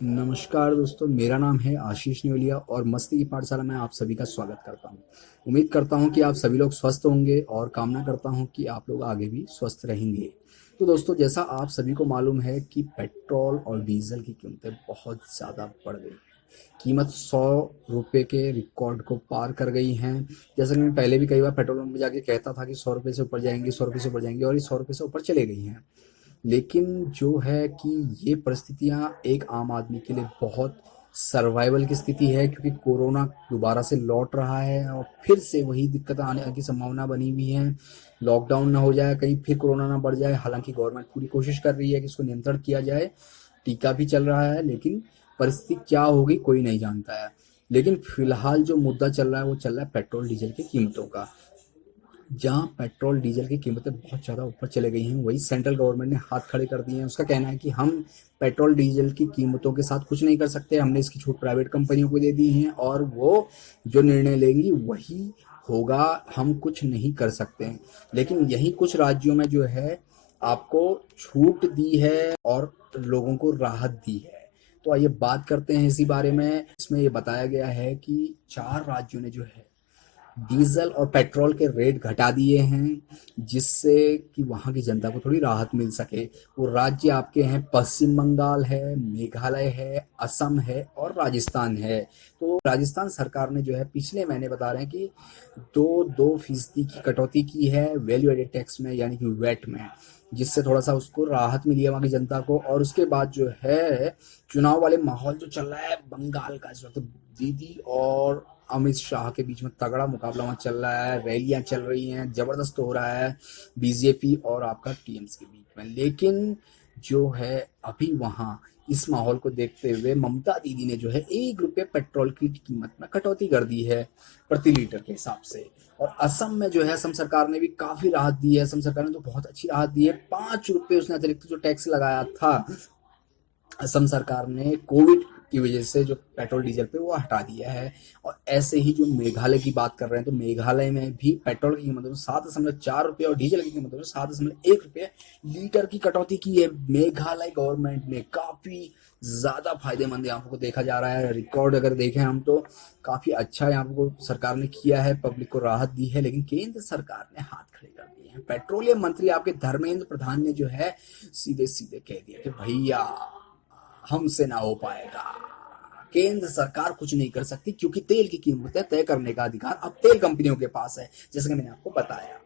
नमस्कार दोस्तों, मेरा नाम है आशीष नेवलिया और मस्ती की पाठशाला में आप सभी का स्वागत करता हूं। उम्मीद करता हूं कि आप सभी लोग स्वस्थ होंगे और कामना करता हूं कि आप लोग आगे भी स्वस्थ रहेंगे। तो दोस्तों, जैसा आप सभी को मालूम है कि पेट्रोल और डीजल की कीमतें बहुत ज़्यादा बढ़ गई हैं। कीमत 100 रुपये के रिकॉर्ड को पार कर गई हैं। जैसा कि मैं पहले भी कई बार पेट्रोल पंप में जाके कहता था कि 100 रुपये से ऊपर जाएंगी, 100 रुपये से ऊपर जाएंगी, और ये 100 रुपये से ऊपर चले गई हैं। लेकिन जो है कि ये परिस्थितियाँ एक आम आदमी के लिए बहुत सर्वाइवल की स्थिति है, क्योंकि कोरोना दोबारा से लौट रहा है और फिर से वही दिक्कत आने की संभावना बनी हुई है। लॉकडाउन ना हो जाए, कहीं फिर कोरोना ना बढ़ जाए। हालांकि गवर्नमेंट पूरी कोशिश कर रही है कि इसको नियंत्रण किया जाए, टीका भी चल रहा है, लेकिन परिस्थिति क्या होगी कोई नहीं जानता है। लेकिन फिलहाल जो मुद्दा चल रहा है वो चल रहा है पेट्रोल डीजल की कीमतों का। जहाँ पेट्रोल डीजल की कीमतें बहुत ज़्यादा ऊपर चले गई हैं, वही सेंट्रल गवर्नमेंट ने हाथ खड़े कर दिए हैं। उसका कहना है कि हम पेट्रोल डीजल की कीमतों के साथ कुछ नहीं कर सकते, हमने इसकी छूट प्राइवेट कंपनियों को दे दी है और वो जो निर्णय लेंगी वही होगा, हम कुछ नहीं कर सकते हैं। लेकिन यही कुछ राज्यों में जो है आपको छूट दी है और लोगों को राहत दी है। तो आइए बात करते हैं इसी बारे में। इसमें ये बताया गया है कि 4 राज्यों ने जो है डीजल और पेट्रोल के रेट घटा दिए हैं, जिससे कि वहाँ की जनता को थोड़ी राहत मिल सके। वो राज्य आपके हैं, पश्चिम बंगाल है, मेघालय है, असम है और राजस्थान है। तो राजस्थान सरकार ने जो है पिछले महीने बता रहे हैं कि 2% की कटौती की है वैल्यू एडेड टैक्स में, यानी कि वैट में, जिससे थोड़ा सा उसको राहत मिली है वहाँ की जनता को। और उसके बाद जो है चुनाव वाले माहौल जो चल रहा है बंगाल का इस वक्त, दीदी और अमित शाह के बीच में तगड़ा मुकाबला वहाँ चल रहा है, रैलियां चल रही हैं, जबरदस्त हो रहा है बीजेपी और आपका टीएम्स के बीच में। लेकिन जो है अभी वहाँ इस माहौल को देखते हुए ममता दीदी ने जो है 1 रुपये पेट्रोल की कीमत में कटौती कर दी है प्रति लीटर के हिसाब से। और असम में जो है असम सरकार ने भी काफी राहत दी है। असम सरकार ने तो बहुत अच्छी राहत दी है, 5 रुपये उसने अतिरिक्त जो टैक्स लगाया था असम सरकार ने कोविड की वजह से जो पेट्रोल डीजल पे वो हटा दिया है। और ऐसे ही जो मेघालय की बात कर रहे हैं, तो मेघालय में भी पेट्रोल की कीमतों में 7.4 रुपये और डीजल की कीमतों में 7.1 रुपये लीटर की कटौती की है मेघालय गवर्नमेंट ने। काफी ज्यादा फायदेमंद यहाँ को देखा जा रहा है। रिकॉर्ड अगर देखें हम तो काफी अच्छा यहाँ को सरकार ने किया है, पब्लिक को राहत दी है। लेकिन केंद्र सरकार ने हाथ खड़े कर दिए हैं। पेट्रोलियम मंत्री आपके धर्मेंद्र प्रधान ने जो है सीधे सीधे कह दिया कि भैया हमसे ना हो पाएगा, केंद्र सरकार कुछ नहीं कर सकती, क्योंकि तेल की कीमतें तय करने का अधिकार अब तेल कंपनियों के पास है, जैसे कि मैंने आपको बताया।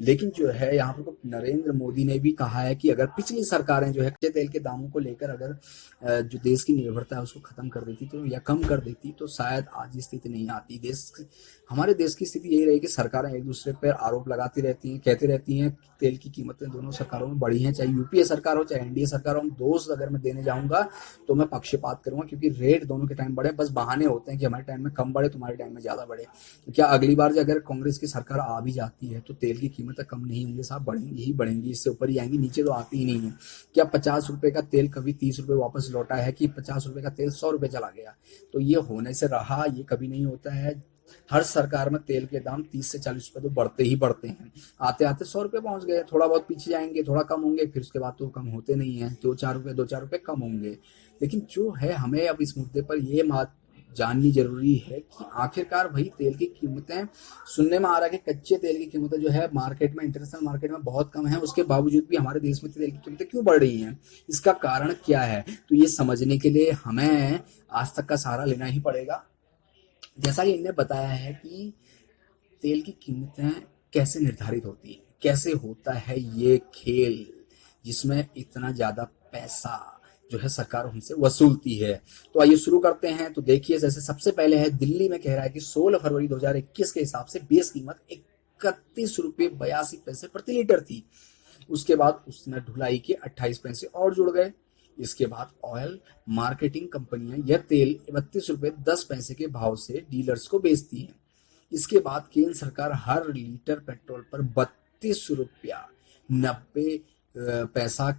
लेकिन जो है यहाँ पर तो नरेंद्र मोदी ने भी कहा है कि अगर पिछली सरकारें जो है कच्चे तेल के दामों को लेकर अगर जो देश की निर्भरता है उसको खत्म कर देती तो, या कम कर देती, तो शायद आज ये स्थिति नहीं आती। हमारे देश की स्थिति यही रही कि सरकारें एक दूसरे पर आरोप लगाती रहती हैं, कहती रहती हैं। तेल की कीमतें दोनों सरकारों में बढ़ी हैं, चाहे यूपीए सरकार हो चाहे एनडीए सरकार हो। हम दोस्त अगर मैं देने जाऊंगा तो मैं पक्षपात करूंगा, क्योंकि रेट दोनों के टाइम बढ़े, बस बहाने होते हैं कि हमारे टाइम में कम बढ़े, तुम्हारे टाइम में ज्यादा बढ़े। तो क्या अगली बार अगर कांग्रेस की सरकार आ भी जाती है तो तेल की कीमतें कम नहीं होंगी साहब, बढ़ेंगी ही बढ़ेंगी, इससे ऊपर ही आएंगी, नीचे तो आती ही नहीं है। क्या 50 रुपए का तेल कभी 30 रुपए वापस लौटा है, कि 50 रुपए का तेल 100 रुपए चला गया? तो ये होने से रहा, ये कभी नहीं होता है। हर सरकार में तेल के दाम 30 से 40 रुपए तो बढ़ते ही बढ़ते हैं। आते आते 100 रुपए पहुंच गए, थोड़ा बहुत पीछे जाएंगे, थोड़ा कम होंगे, फिर उसके बाद तो कम होते नहीं है, 2-4 रुपए कम होंगे। लेकिन जो है हमें अब इस मुद्दे पर ये बात जाननी जरूरी है कि आखिरकार भाई तेल की कीमतें, सुनने में आ रहा है कि कच्चे तेल की कीमतें जो है मार्केट में, इंटरनेशनल मार्केट में बहुत कम है, उसके बावजूद भी हमारे देश में तेल की कीमतें क्यों बढ़ रही हैं, इसका कारण क्या है? तो ये समझने के लिए हमें आज तक का सहारा लेना ही पड़ेगा। जैसा कि इनने बताया है कि तेल की कीमतें कैसे निर्धारित होती हैं, कैसे होता है ये खेल जिसमें इतना ज्यादा पैसा जो है सरकार हमसे वसूलती है। तो आइए शुरू करते हैं। तो देखिए, जैसे सबसे पहले है दिल्ली में, कह रहा है कि 16 फरवरी 2021 के हिसाब से बेस कीमत 31 रुपये 82 पैसे प्रति लीटर थी। उसके बाद उसमें ढुलाई के 28 पैसे और जुड़ गए। इसके बाद ऑयल मार्केटिंग कंपनियां यह तेल 32 रुपये 10 पैसे के भाव से डीलर्स को बेचती हैं। इसके बाद केंद्र सरकार हर लीटर पेट्रोल पर 32 रुपया 90 पैसा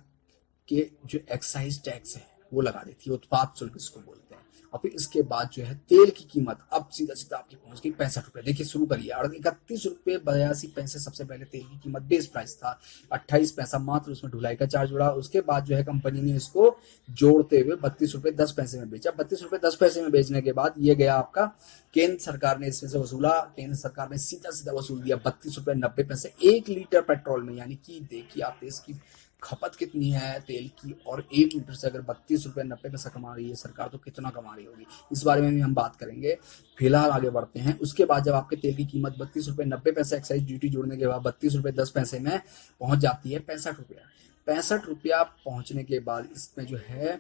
के जो एक्साइज टैक्स है वो लगा देती है, उत्पाद शुल्क इसको बोलते हैं। और फिर इसके बाद जो है तेल की कीमत अब सीधा सीधा आपकी पहुंच गई 65 रुपये। देखिए शुरू करिए, 31 रुपये 82 पैसे सबसे पहले तेल की कीमत बेस प्राइस था, 28 पैसा मात्र उसमें ढुलाई का चार्ज जुड़ा। उसके बाद जो है कंपनी ने इसको जोड़ते हुए 32 रुपये 10 पैसे में बेचा। 32 रुपये 10 पैसे में बेचने के बाद ये गया आपका, केंद्र सरकार ने इसमें से वसूला, केंद्र सरकार ने सीधा सीधा वसूल दिया 32 रुपये 90 पैसे 1 लीटर पेट्रोल में। यानी कि देखिए आप देश की खपत कितनी है तेल की, और 1 लीटर से अगर 32 रुपये 90 पैसा कमा रही है सरकार, तो कितना कमा रही होगी, इस बारे में भी हम बात करेंगे। फिलहाल आगे बढ़ते हैं। उसके बाद जब आपके तेल की कीमत 32 रुपये 90 पैसे एक्साइज ड्यूटी जोड़ने के बाद 32 रुपये 10 पैसे में पहुंच जाती है 65 रुपया। 65 रुपया पहुंचने के बाद इसमें जो है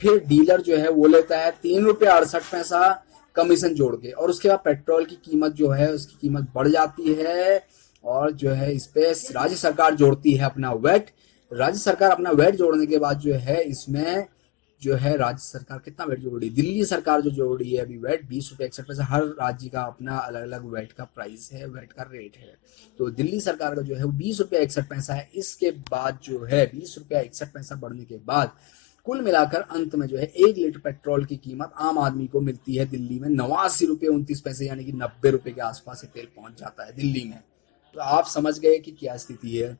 फिर डीलर जो है वो लेता है 3 रुपये 68 पैसा कमीशन जोड़ के, और उसके बाद पेट्रोल की कीमत जो है उसकी कीमत बढ़ जाती है, और जो है इस पे राज्य सरकार जोड़ती है अपना वेट। राज्य सरकार अपना वेट जोड़ने के बाद जो है इसमें जो है राज्य सरकार कितना वेट जोड़ रही है, दिल्ली सरकार जो जोड़ रही है अभी वेट 20 रुपये 61 पैसा। हर राज्य का अपना अलग अलग वेट का प्राइस है, वेट का रेट है। तो दिल्ली सरकार का जो है वो 20 रुपये 61 पैसा है। इसके बाद जो है 20 रुपया 61 पैसा बढ़ने के बाद कुल मिलाकर अंत में जो है 1 लीटर पेट्रोल की कीमत आम आदमी को मिलती है दिल्ली में 89 रुपये 29 पैसे, यानी कि 90 रुपये के आसपास तेल पहुंच जाता है दिल्ली में। तो आप समझ गए कि क्या स्थिति है,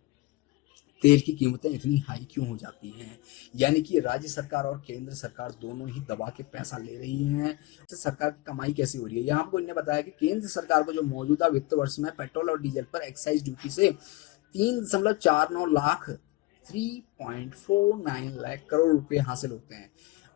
तेल की कीमतें इतनी हाई क्यों हो जाती हैं। यानी कि राज्य सरकार और केंद्र सरकार दोनों ही दबा के पैसा ले रही हैं। तो सरकार की कमाई कैसी हो रही है, यहाँ आपको इन्हें बताया कि केंद्र सरकार को जो मौजूदा वित्त वर्ष में पेट्रोल और डीजल पर एक्साइज ड्यूटी से 3.49 लाख 3.49 लाख करोड़ रुपए हासिल होते हैं,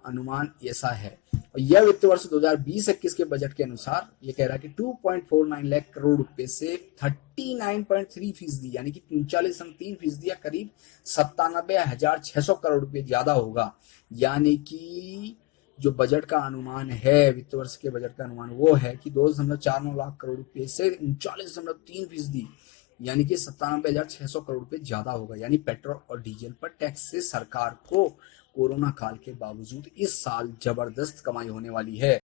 अनुमान ऐसा है। और यह वित्त वर्ष 2020-21 के बजट के अनुसार ये कह रहा है कि 2.49 लाख करोड़ रुपए से 39.3% यानी कि 39.3% या करीब 97,600 करोड़ रुपए ज्यादा होगा। यानी कि जो बजट का अनुमान है, वित्त वर्ष के बजट का अनुमान वो है कि 2.49 लाख करोड़ रुपए से 39.3%, यानी कि 97,600 करोड़ रुपए ज्यादा होगा। यानी पेट्रोल और डीजल पर टैक्स से सरकार को कोरोना काल के बावजूद इस साल जबरदस्त कमाई होने वाली है।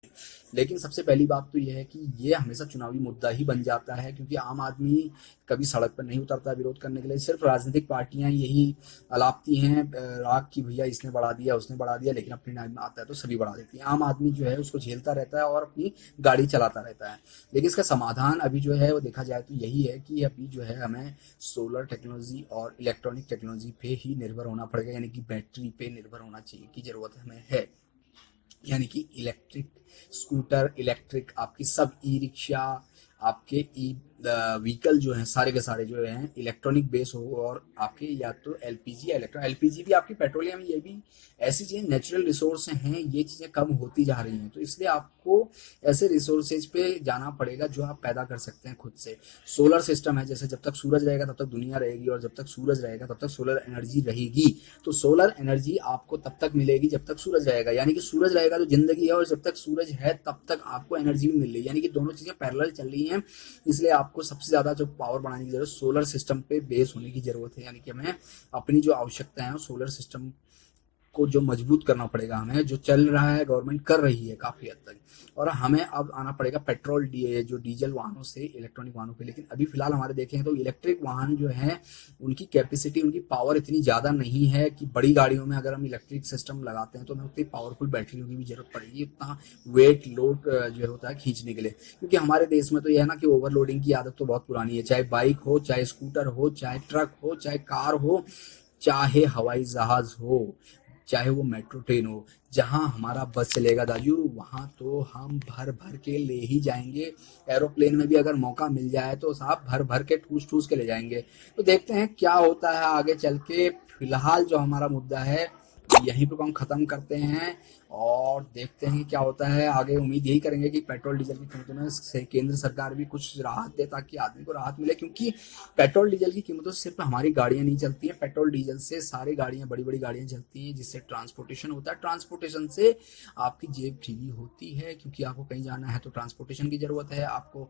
लेकिन सबसे पहली बात तो यह है कि ये हमेशा चुनावी मुद्दा ही बन जाता है, क्योंकि आम आदमी कभी सड़क पर नहीं उतरता विरोध करने के लिए। सिर्फ राजनीतिक पार्टियां यही अलापती हैं राग की भैया इसने बढ़ा दिया उसने बढ़ा दिया, लेकिन अपने टाइम में आता है तो सभी बढ़ा देती हैं। आम आदमी जो है उसको झेलता रहता है और अपनी गाड़ी चलाता रहता है। लेकिन इसका समाधान अभी जो है वो देखा जाए तो यही है कि अभी जो है हमें सोलर टेक्नोलॉजी और इलेक्ट्रॉनिक टेक्नोलॉजी पे ही निर्भर होना पड़ेगा, यानी कि बैटरी पे निर्भर होना चाहिए की जरूरत हमें है। यानी कि इलेक्ट्रिक स्कूटर, इलेक्ट्रिक आपकी सब ई रिक्शा, आपके ई व्हीकल जो हैं सारे के सारे जो हैं इलेक्ट्रॉनिक बेस हो, और आपके या तो एलपीजी या एलपीजी भी आपकी पेट्रोलियम, ये भी ऐसी चीजें नेचुरल रिसोर्स हैं, ये चीजें कम होती जा रही हैं। तो इसलिए आपको ऐसे रिसोर्सेज पे जाना पड़ेगा जो आप पैदा कर सकते हैं खुद से। सोलर सिस्टम है, जैसे जब तक सूरज रहेगा तब तक दुनिया रहेगी, और जब तक सूरज रहेगा तब तक सोलर एनर्जी रहेगी। तो सोलर एनर्जी आपको तब तक मिलेगी जब तक सूरज रहेगा, यानी कि सूरज रहेगा तो जिंदगी है, और जब तक सूरज है तब तक आपको एनर्जी भी मिल रही है। यानी कि दोनों चीजें पैरेलल चल रही हैं। इसलिए आपको सबसे ज्यादा जो पावर बढ़ाने की जरूरत सोलर सिस्टम पे बेस होने की जरूरत है। यानी कि हमें अपनी जो आवश्यकता है सोलर सिस्टम को जो मजबूत करना पड़ेगा, हमें जो चल रहा है गवर्नमेंट कर रही है काफी हद तक, और हमें अब आना पड़ेगा पेट्रोल जो डीजल वाहनों से इलेक्ट्रॉनिक वाहनों पे। लेकिन अभी फिलहाल हमारे देखें तो इलेक्ट्रिक वाहन जो है उनकी कैपेसिटी, उनकी पावर इतनी ज़्यादा नहीं है कि बड़ी गाड़ियों में अगर हम इलेक्ट्रिक सिस्टम लगाते हैं तो हमें उतनी पावरफुल बैटरियों की भी जरूरत पड़ेगी, उतना वेट लोड जो होता है खींचने के लिए। क्योंकि हमारे देश में तो यह है ना कि ओवरलोडिंग की आदत तो बहुत पुरानी है, चाहे बाइक हो, चाहे स्कूटर हो, चाहे ट्रक हो, चाहे कार हो, चाहे हवाई जहाज हो, चाहे वो मेट्रो ट्रेन हो। जहां हमारा बस चलेगा दाजू वहां तो हम भर भर के ले ही जाएंगे। एरोप्लेन में भी अगर मौका मिल जाए तो साहब भर भर के ठूस ठूस के ले जाएंगे। तो देखते हैं क्या होता है आगे चल के। फिलहाल जो हमारा मुद्दा है यहीं पे हम खत्म करते हैं, और देखते हैं क्या होता है आगे। उम्मीद यही करेंगे कि पेट्रोल डीजल की कीमतों में से केंद्र सरकार भी कुछ राहत दे ताकि आदमी को राहत मिले, क्योंकि पेट्रोल डीजल की कीमतों से सिर्फ हमारी गाड़ियां नहीं चलती हैं, पेट्रोल डीजल से सारी गाड़ियां, बड़ी बड़ी गाड़ियां चलती हैं, जिससे ट्रांसपोर्टेशन होता है। ट्रांसपोर्टेशन से आपकी जेब ढीली होती है, क्योंकि आपको कहीं जाना है तो ट्रांसपोर्टेशन की जरूरत है, आपको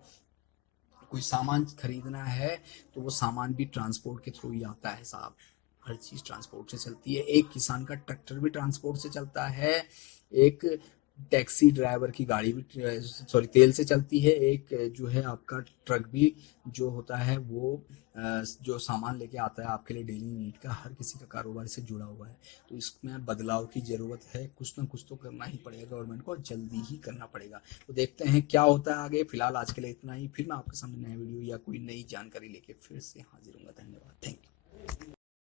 कोई सामान खरीदना है तो वो सामान भी ट्रांसपोर्ट के थ्रू ही आता है साहब। हर चीज ट्रांसपोर्ट से चलती है। एक किसान का ट्रैक्टर भी ट्रांसपोर्ट से चलता है, एक टैक्सी ड्राइवर की गाड़ी भी सॉरी तेल से चलती है, एक जो है आपका ट्रक भी जो होता है वो जो सामान लेके आता है आपके लिए डेली नीड का, हर किसी का कारोबार से जुड़ा हुआ है। तो इसमें बदलाव की ज़रूरत है, कुछ ना कुछ तो करना ही पड़ेगा गवर्नमेंट को, और जल्दी ही करना पड़ेगा। तो देखते हैं क्या होता है आगे। फिलहाल आज के लिए इतना ही, फिर मैं आपके सामने नया वीडियो या कोई नई जानकारी लेके फिर से हाजिर हूँगा। धन्यवाद, थैंक यू।